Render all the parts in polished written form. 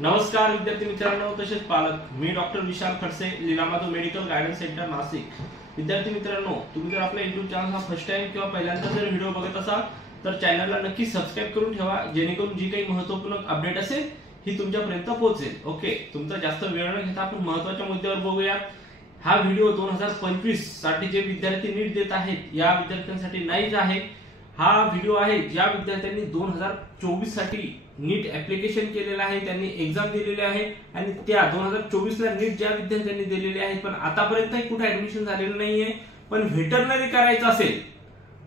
नमस्कार विद्यार्थी मित्रांनो तसेच पालक मी doctor Vishal Khadse Leelamadhav medical guidance centre Nashik. विद्यार्थी मित्रांनो तुम्ही जर आपल्या YouTube चॅनल हा फर्स्ट टाइम किंवा पहिल्यांदा जर व्हिडिओ बघत असाल तर चॅनलला नक्की सबस्क्राइब करून ठेवा जेणेकरून जी काही महत्त्वपूर्ण अपडेट असेल ही तुमच्यापर्यंत पोहोचेल। ओके, तुमचा जास्त वेळ न घेता आपण महत्त्वाच्या मुद्द्यावर बघूया। हा व्हिडिओ 2025 साठी जे विद्यार्थी नीट देत आहेत या विद्यार्थ्यांसाठी नाहीच आहे। हा व्हिडिओ आहे ज्या विद्यार्थ्यांनी 2024 साठी नीट ऍप्लिकेशन केलेलं आहे, त्यांनी एग्जाम दिलेली आहे आणि त्या 2024 ला नीट ज्या विद्यार्थ्यांनी दिलेली आहे पण आतापर्यंत कुठे ऍडमिशन झालेलं नाहीये, पण व्हेटरनरी करायचं असेल,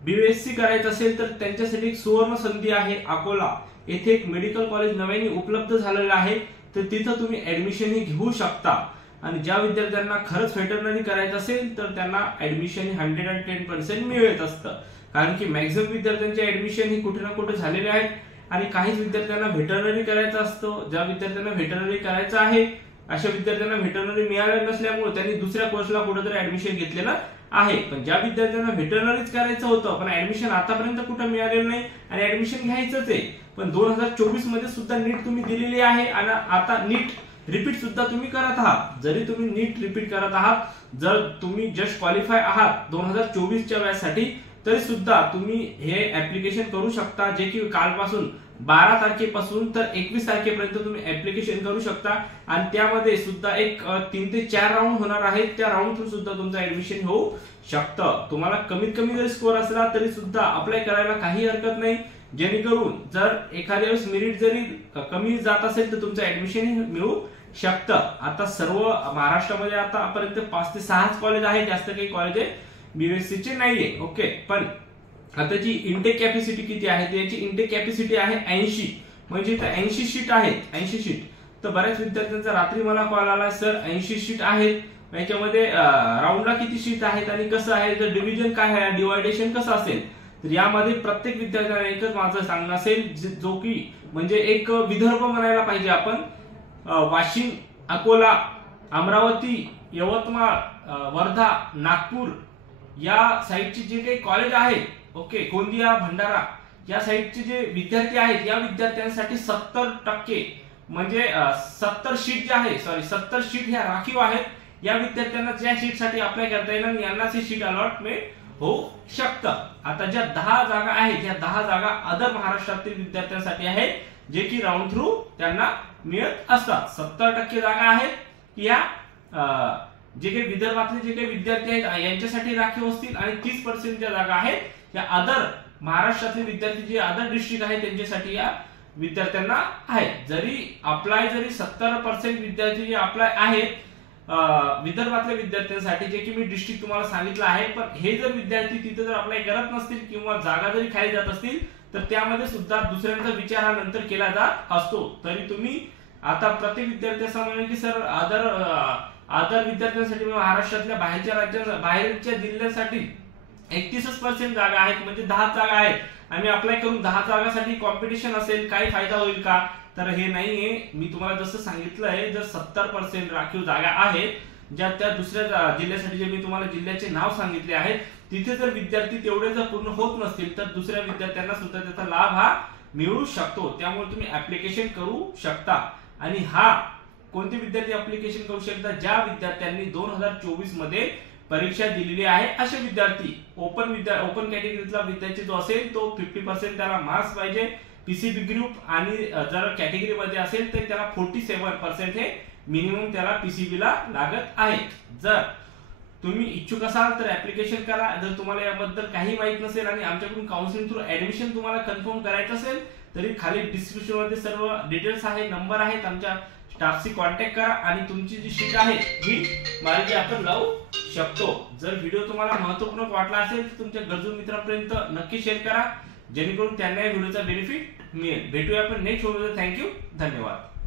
बीएससी करायचं असेल तर त्यांच्यासाठी एक सुवर्ण संधी आहे। अकोला येथे एक मेडिकल कॉलेज नव्याने उपलब्ध झालेलं आहे, तर तिथं तुम्ही ऍडमिशन ही घेऊ शकता। आणि ज्या विद्यार्थ्यांना खरंच व्हेटरनरी करायचं असेल तर त्यांना ऍडमिशन 110% मिळत असतं, कारण की मॅक्सिमम विद्यार्थ्यांचे ऍडमिशन ही कुठे ना कुठे झालेले आहेत आणि काहीच विद्यार्थ्यांना व्हेटरनरी करायचं असतं। ज्या विद्यार्थ्यांना व्हेटरनरी करायचं आहे अशा विद्यार्थ्यांना व्हेटरनरी मिळालेलं नसल्यामुळे त्यांनी दुसऱ्या कोर्सला कुठेतरी ऍडमिशन घेतलेलं आहे। पण ज्या विद्यार्थ्यांना व्हेटरनरीच करायचं होतं पण ऍडमिशन आतापर्यंत कुठे मिळालेलं नाही आणि ऍडमिशन घ्यायचंच आहे, पण 2024 मध्ये सुद्धा नीट तुम्ही दिलेली आहे आणि आता नीट रिपीट सुद्धा तुम्ही करत आहात। जरी तुम्ही नीट रिपीट करत आहात, जर तुम्ही जस्ट क्वालिफाय आहात 2024 च्या व्यासाठी, तरी सुद्धा तुम्ही हे ऍप्लिकेशन करू शकता, जे की कालपासून 12 तारखेपासून तर 21 तारखेपर्यंत तुम्ही ऍप्लिकेशन करू शकता आणि त्यामध्ये सुद्धा एक 3 ते 4 राऊंड होणार आहेत। त्या राऊंड थ्रू सुद्धा तुमचं ऍडमिशन होऊ शकतं। तुम्हाला कमीत कमी जरी स्कोर असला तरी सुद्धा अप्लाय करायला काही हरकत नाही, जेणेकरून जर एखाद्या वेळेस मेरिट जरी कमी जात असेल तर तुमचं ऍडमिशन मिळू शकतं। आता सर्व महाराष्ट्रामध्ये आतापर्यंत 5 ते 6 कॉलेज आहेत, जास्त काही कॉलेज बीएससी चे नाहीये। ओके, पण आता जी इंटेक कॅपॅसिटी किती आहे, त्याची इंटेक कॅपॅसिटी आहे 80, म्हणजे 80 सीट आहेत, 80 सीट। तर बऱ्याच विद्यार्थ्यांचा रात्री मला कॉल आला, सर 80 सीट आहेत, याच्यामध्ये राऊंडला किती सीट आहेत आणि कसं आहे, तर डिव्हिजन काय आहे, डिवायडेशन कसं असेल। तर यामध्ये प्रत्येक विद्यार्थ्याला एकच माझं सांगणं असेल, जो की म्हणजे एक विदर्भ म्हणायला पाहिजे आपण, वाशिम, अकोला, अमरावती, यवतमाळ, वर्धा, नागपूर या साइडचे जे काही कॉलेज आहेत, ओके, गोंदिया, भंडारा या साइडचे जे विद्यार्थी आहेत या विद्यार्थ्यांसाठी 70% म्हणजे 70 सीट जे आहे, 70 सीट ह्या राखीव आहेत। या विद्यार्थ्यांना ज्या सीटसाठी अप्लाय करता येईल यांनाच ही सीट अलॉटमेंट होऊ शकतं। आता ज्या 10 जागा आहेत या 10 जागा अदर महाराष्ट्रातील विद्यार्थ्यांसाठी आहेत, जे की राऊंड थ्रू त्यांना मिळत असतात। 70% जागा आहेत या जे काही विदर्भातले जे काही विद्यार्थी आहेत यांच्यासाठी राखीव असतील आणि 30% ज्या जागा आहेत या अदर महाराष्ट्रातले विद्यार्थी जे अदर डिस्ट्रिक्ट आहेत त्यांच्यासाठी या विद्यार्थ्यांना आहेत। जरी 70% विद्यार्थी जे अप्लाय आहेत विदर्भातल्या विद्यार्थ्यांसाठी, जे की मी डिस्ट्रिक्ट तुम्हाला सांगितलं आहे, पण हे जर विद्यार्थी तिथे जर अप्लाय करत नसतील किंवा जागा जरी खाली जात असतील तर त्यामध्ये सुद्धा दुसऱ्यांचा विचार हा नंतर केला जात असतो। तरी तुम्ही आता प्रत्येक विद्यार्थी असं म्हणेल की सर अदर विद्यार्थ्यांसाठी महाराष्ट्रातल्या बाहेरच्या जिल्ह्यासाठी 31% जागा आहेत, म्हणजे 10 जागा आहेत, आम्ही अप्लाय करून 10 जागासाठी कॉम्पिटिशन असेल, काही फायदा होईल का, तर हे नाहीये। मी तुम्हाला जसं सांगितलं आहे, जर 70% राखीव जागा आहेत ज्या त्या दुसऱ्या जिल्ह्यासाठी, जे मी तुम्हाला जिल्ह्याचे नाव सांगितले आहेत, तिथे जर विद्यार्थी तेवढे जर पूर्ण होत नसतील तर दुसऱ्या विद्यार्थ्यांना सुद्धा त्याचा लाभ हा मिळू शकतो। त्यामुळे तुम्ही ऍप्लिकेशन करू शकता। आणि हा कोणते विद्यार्थी ऍप्लिकेशन करू शकतात, ज्या विद्यार्थ्यांनी 2024 मध्ये परीक्षा दिलेली आहे असे विद्यार्थी। ओपन कॅटेगरीतला विद्यार्थी जो असेल तो 50% त्याला मार्क्स पाहिजे पीसीबी ग्रुप, आणि जर कॅटेगरी मध्ये असेल तर त्याला 47% हे मिनिमम त्याला पीसीबी ला लागत आहे। जर तुम्ही इच्छुक असाल तर ऍप्लिकेशन करा। जर तुम्हाला याबद्दल काही माहित नसेल आणि आमच्याकडून काउन्सिलिंग थ्रू ऍडमिशन तुम्हाला कन्फर्म करायचं असेल तरी खाली डिस्क्रिप्शन मध्ये सर्व डिटेल्स आहे, नंबर आहेत, आमच्या स्टाफशी कॉन्टॅक्ट करा आणि तुमची जी शीट आहे ही मार्गी आपण लावू शकतो। जर व्हिडिओ तुम्हाला महत्त्वपूर्ण वाटला असेल तर तुमच्या गरजू मित्रांपर्यंत नक्की शेअर करा, जेणेकरून त्यांना या व्हिडिओचा बेनिफिट मिळेल। भेटूया आपण नेक्स्ट व्हिडिओमध्ये। थँक्यू, धन्यवाद।